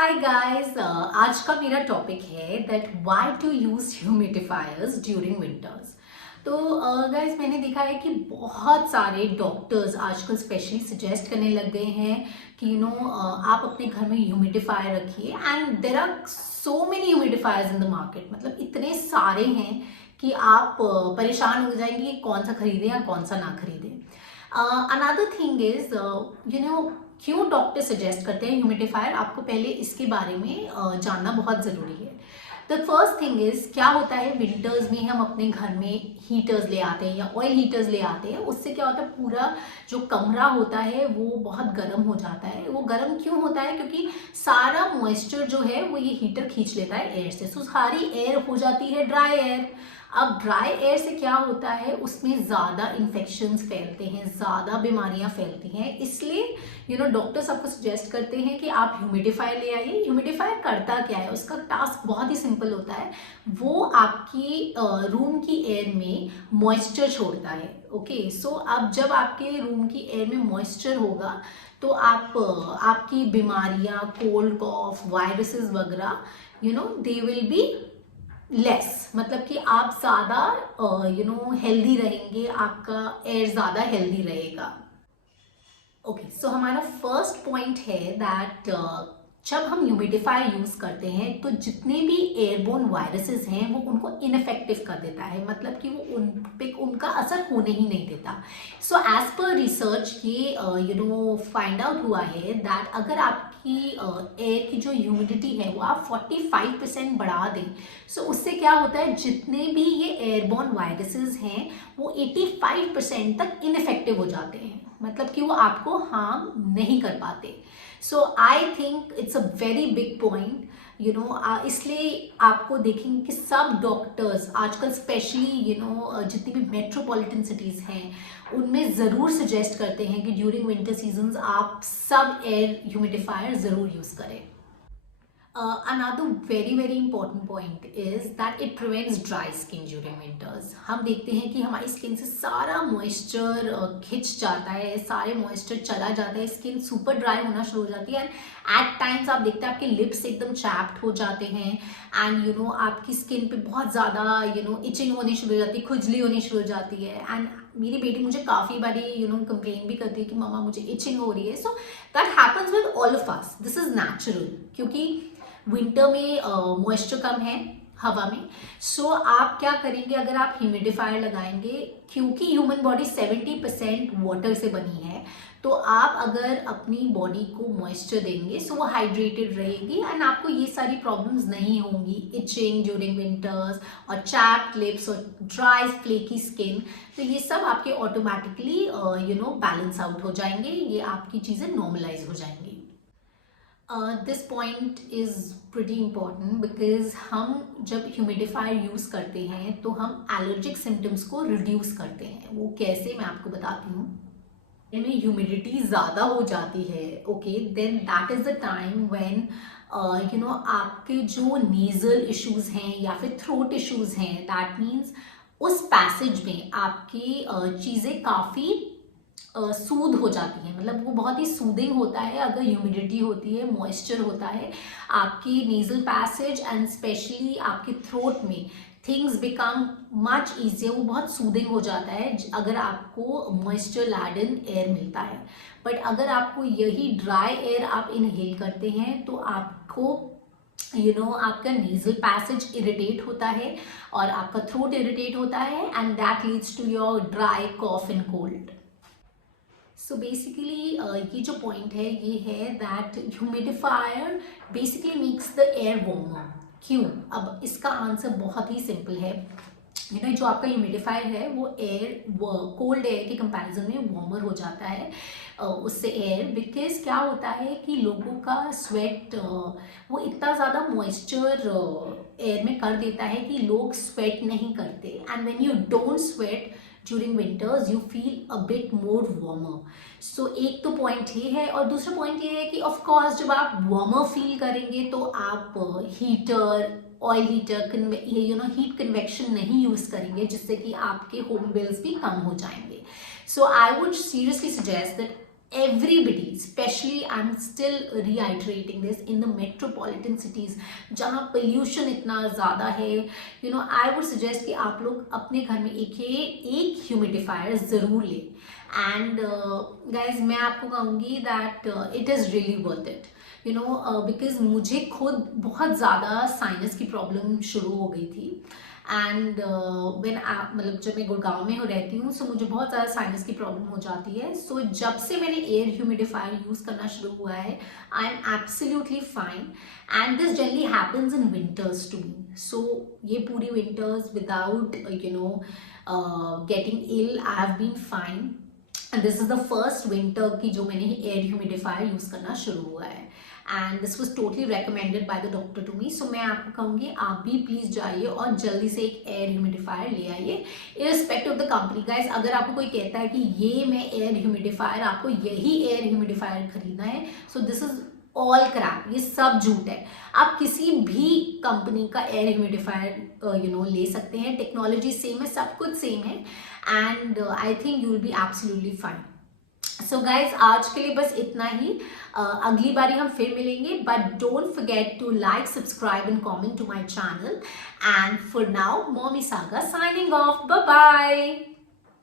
Hi guys, आज का मेरा टॉपिक है that why to use humidifiers during winters. तो गाइस मैंने देखा है कि बहुत सारे डॉक्टर्स आजकल स्पेशली सजेस्ट करने लग गए हैं कि आप अपने घर में ह्यूमिडिफायर रखिए and there are so many humidifiers in the market. मतलब इतने सारे हैं कि आप परेशान हो जाएंगे कि कौन सा खरीदें या कौन सा ना खरीदें। अनदर थिंग इज क्यों डॉक्टर सजेस्ट करते हैं ह्यूमिडिफायर, आपको पहले इसके बारे में जानना बहुत ज़रूरी है। द फर्स्ट थिंग इज क्या होता है, विंटर्स में हम अपने घर में हीटर्स ले आते हैं या ऑयल हीटर्स ले आते हैं। उससे क्या होता है, पूरा जो कमरा होता है वो बहुत गर्म हो जाता है। वो गर्म क्यों होता है? क्योंकि सारा मॉइस्चर जो है वो ये हीटर खींच लेता है एयर से, सो सारी एयर हो जाती है ड्राई एयर। अब ड्राई एयर से क्या होता है, उसमें ज़्यादा इन्फेक्शंस फैलते हैं, ज़्यादा बीमारियां फैलती हैं। इसलिए डॉक्टर्स आपको सजेस्ट करते हैं कि आप ह्यूमिडिफायर ले आइए। ह्यूमिडिफायर करता क्या है, उसका टास्क बहुत ही सिंपल होता है। वो आपकी रूम की एयर में मॉइस्चर छोड़ता है। ओके, सो अब जब आपके रूम की एयर में मॉइस्चर होगा तो आपकी बीमारियां, कोल्ड कॉफ, वायरसेस वगैरह दे विल बी लेस। मतलब कि आप ज़्यादा हेल्दी रहेंगे, आपका एयर ज़्यादा हेल्दी रहेगा। ओके, सो हमारा फर्स्ट पॉइंट है दैट जब हम ह्यूमिडिफायर यूज करते हैं तो जितने भी एयरबोर्न वायरसेस हैं वो उनको इनफेक्टिव कर देता है। मतलब कि वो उन पे उनका असर होने ही नहीं देता। सो एज पर रिसर्च ये फाइंड आउट हुआ है दैट अगर आपकी एयर की जो ह्यूमिडिटी है वो आप 45% बढ़ा दें, सो उससे क्या होता है, जितने भी ये एयरबोर्न वायरसेस हैं वो 85% तक इनफेक्टिव हो जाते हैं। मतलब कि वो आपको हार्म नहीं कर पाते। So I think it's a very big point. इसलिए आपको देखेंगे कि सब डॉक्टर्स आजकल स्पेशली जितनी भी मेट्रोपॉलिटन सिटीज़ हैं उनमें ज़रूर सजेस्ट करते हैं कि ड्यूरिंग विंटर सीजन्स आप सब एयर ह्यूमिडिफायर ज़रूर यूज़ करें। Another very important point is that it prevents dry skin during winters। हम देखते हैं कि हमारी स्किन से सारा मॉइस्चर खिंच जाता है, सारे मॉइस्चर चला जाता है, स्किन सुपर ड्राई होना शुरू हो जाती है। एंड एट टाइम्स आप देखते हैं आपके लिप्स एकदम चैप्ड हो जाते हैं एंड आपकी स्किन पे बहुत ज़्यादा इचिंग होनी शुरू हो जाती है, खुजली होनी शुरू हो जाती है। एंड मेरी बेटी मुझे काफ़ी बारी कंप्लेन भी करती है कि मम्मा मुझे इचिंग हो रही है। So that happens with all of us, this is natural, क्योंकि विंटर में मॉइस्चर कम है हवा में। सो आप क्या करेंगे, अगर आप ह्यूमिडिफायर लगाएंगे, क्योंकि ह्यूमन बॉडी 70% वाटर से बनी है, तो आप अगर अपनी बॉडी को मॉइस्चर देंगे सो वो हाइड्रेटेड रहेगी एंड आपको ये सारी प्रॉब्लम्स नहीं होंगी, इचिंग ड्यूरिंग विंटर्स और चैप्ड लिप्स और ड्राई फ्लेकी स्किन। तो ये सब आपके ऑटोमेटिकली बैलेंस आउट हो जाएंगे, ये आपकी चीज़ें नॉर्मलाइज हो जाएंगी। This point is pretty important because हम जब ह्यूमिडिफायर यूज़ करते हैं तो हम एलर्जिक सिम्टम्स को रिड्यूस करते हैं। वो कैसे, मैं आपको बताती हूँ। में ह्यूमिडिटी ज़्यादा हो जाती है, okay, then that is the time when आपके जो नेज़ल इश्यूज़ हैं या फिर थ्रोट इश्यूज़ हैं, दैट मीन्स उस पैसेज में आपकी चीज़ें काफ़ी सूद हो जाती है। मतलब वो बहुत ही सूदिंग होता है अगर ह्यूमिडिटी होती है, मॉइस्चर होता है आपकी नेजल पैसेज एंड स्पेशली आपके थ्रोट में, थिंग्स बिकम मच ईजियर। वो बहुत सूदिंग हो जाता है अगर आपको मॉइस्चर लैडन एयर मिलता है। बट अगर आपको यही ड्राई एयर आप इनहेल करते हैं तो आपको आपका नेजल पैसेज इरिटेट होता है और आपका थ्रोट इरिटेट होता है and that leads to your dry cough and cold. So basically ये जो पॉइंट है ये है that humidifier basically makes the air warmer. क्यों? अब इसका आंसर बहुत ही सिंपल है। जो आपका ह्यूमिडिफायर है वो एयर कोल्ड एयर के कंपैरिजन में वार्मर हो जाता है उससे एयर, बिकॉज क्या होता है कि लोगों का स्वेट वो इतना ज़्यादा मॉइस्चर एयर में कर देता है कि लोग स्वेट नहीं करते and when you don't sweat during winters you feel a bit more warmer. So एक तो पॉइंट ये है और दूसरा पॉइंट ये है कि ऑफ कोर्स जब आप वार्मर फील करेंगे तो आप heater, oil heater, heat convection नहीं यूज़ करेंगे, जिससे कि आपके होम बिल्स भी कम हो जाएंगे। So I would seriously suggest that everybody, especially I'm still reiterating this, in the metropolitan cities जहाँ pollution इतना ज़्यादा है, you know, I would suggest कि आप लोग अपने घर में एक humidifier ज़रूर लें. And guys, मैं आपको कहूँगी that it is really worth it. You know, because मुझे खुद बहुत ज़्यादा साइनस की प्रॉब्लम शुरू हो गई थी. एंड मतलब जब मैं गुड़गांव में रहती हूँ, सो मुझे बहुत ज़्यादा साइनस की प्रॉब्लम हो जाती है. सो जब से मैंने एयर ह्यूमिडिफायर यूज़ करना शुरू हुआ है, I am absolutely fine. And this generally happens in winters to me. So ये पूरी winters without you know getting ill, I have been fine. And this is the first winter की जो मैंने air humidifier use करना शुरू हुआ है. And this was totally recommended by the doctor to me. So मैं आपको कहूँगी आप भी प्लीज़ जाइए और जल्दी से एक एयर ह्यूमिडिफायर ले आइए, irrespective of the company. Guys, अगर आपको कोई कहता है कि ये मैं एयर ह्यूमिडिफायर, आपको यही एयर ह्यूमिडिफायर खरीदना है, so this is all crap. ये सब झूठ है. आप किसी भी कंपनी का एयर ह्यूमिडिफायर यू नो ले सकते हैं. टेक्नोलॉजी सेम है, सब कुछ सेम है. And I think you will be absolutely fine. So guys, आज के लिए बस इतना ही. अगली बारी हम फिर मिलेंगे. But don't forget to like, subscribe and comment to my channel. And for now, mommy saga signing off. Bye bye.